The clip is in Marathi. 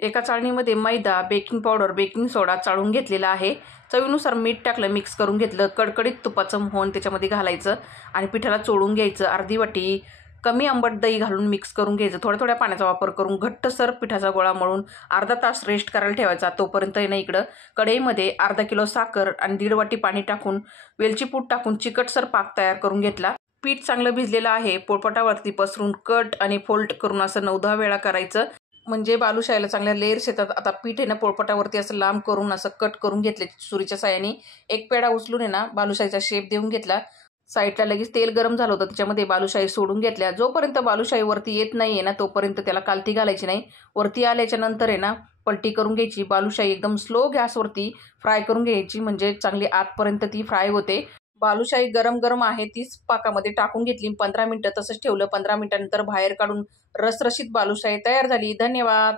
एका चाळणीमध्ये मैदा, बेकिंग पावडर, बेकिंग सोडा चाळून घेतलेला आहे. चवीनुसार मीठ टाकलं, मिक्स करून घेतलं. कडकडीत तुपाचं मोहन त्याच्यामध्ये घालायचं आणि पिठाला चोळून घ्यायचं. अर्धी वाटी कमी आंबट दही घालून मिक्स करून घ्यायचं. थोड्या थोड्या पाण्याचा वापर करून घट्टसर पिठाचा गोळा मळून अर्धा तास रेस्ट करायला ठेवायचा. तोपर्यंत ना इकडं कढईमध्ये अर्धा किलो साखर आणि 1.5 वाटी पाणी टाकून वेलची पूड टाकून चिकटसर पाक तयार करून घेतला. पीठ चांगलं भिजलेलं आहे. पोळपाटावरती पसरून कट आणि फोल्ड करून असं 9-10 वेळा करायचं, म्हणजे बालुशाहीला चांगल्या लेयर्स येतात. आता पीठ आहे ना पोळपाटावरती असं लांब करून असं कट करून घेतले सुरीच्या साहाय्याने. एक पेढा उचलून आहे ना बालुशाहीचा शेप देऊन घेतला. साईडला लगेच तेल गरम झालं होतं, त्याच्यामध्ये बालुशाही सोडून घेतल्या. जोपर्यंत बालुशाही वरती येत नाहीये ना तोपर्यंत त्याला कालती घालायची नाही. वरती आल्याच्या नंतर आहे ना पलटी करून घ्यायची. बालुशाही एकदम स्लो गॅसवरती फ्राय करून घ्यायची, म्हणजे चांगली आतपर्यंत ती फ्राय होते. बालुशाही गरम गरम आहे तीच पाकामध्ये टाकून घेतली. 15 मिनिटं तसंच ठेवलं. 15 मिनिटांनंतर बाहेर काढून रसरशीत बालुशाही तयार झाली. धन्यवाद.